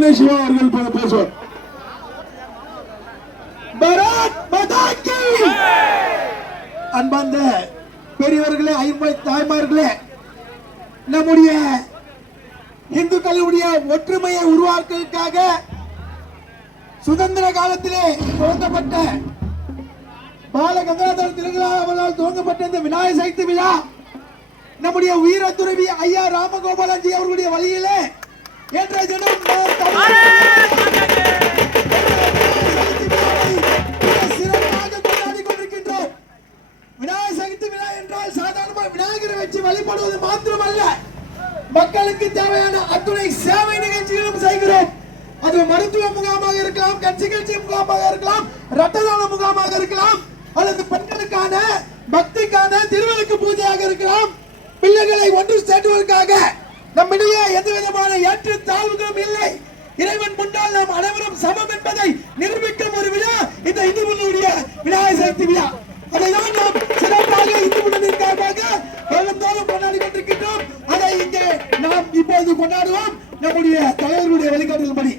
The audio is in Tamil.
சென்னை சிவா அவர்கள் பேசுவார். அன்பார்ந்த பெரியவர்களே, தாய்மார்களே, நம்முடைய இந்துக்களுடைய ஒற்றுமையை உருவாக்குவதற்காக சுதந்திர காலத்திலே துவங்கப்பட்ட பாலகங்காதர திலகர் அவர்களால் துவங்கப்பட்ட இந்த விநாயகர் சதுர்த்தி விழா நம்முடைய வீர துறவி ஐயா ராமகோபாலஜி அவர்களுடைய வழியிலே இன்றைய தினம் சிறப்பாக கொண்டாடி கொண்டிருக்கின்றோம். விநாயகர் சதுர்த்தி விழா என்றால் சாதாரண விநாயகரை வச்சு வழிபடுவது மாத்திரமல்ல, மக்களுக்கு தேவையான அத்துணை சேவை நிகழ்ச்சிகளும் செய்கிறோம். அது மருத்துவ முகாமாக இருக்கலாம், கண் சிகிச்சை முகாமாக இருக்கலாம், ரத்த தான முகாமாக இருக்கலாம், அல்லது பெண்களுக்கான பக்திக்கான திருவிளக்கு பூஜையாக இருக்கலாம். பிள்ளைகளை ஒன்று சேர்த்துவதற்காக நம்மிடையே எந்த விதமான ஏற்று தாழ்வுகளும் இல்லை. இறைவன் முன்னால் நாம் அனைவரும் சமம் என்பதை நிரூபிக்கும் ஒரு விழா இந்த இந்துக்களுடைய விநாயகர் சதுர்த்தி விழா. அதைதான் நாம் சிறப்பாக இந்து முன்னணிக்காக வருடந்தோறும் கொண்டாடி கொண்டிருக்கின்றோம். அதை இங்கே நாம் இப்போது கொண்டாடுவோம் நம்முடைய தலைவர்களுடைய வழிகாட்டுதல்படி.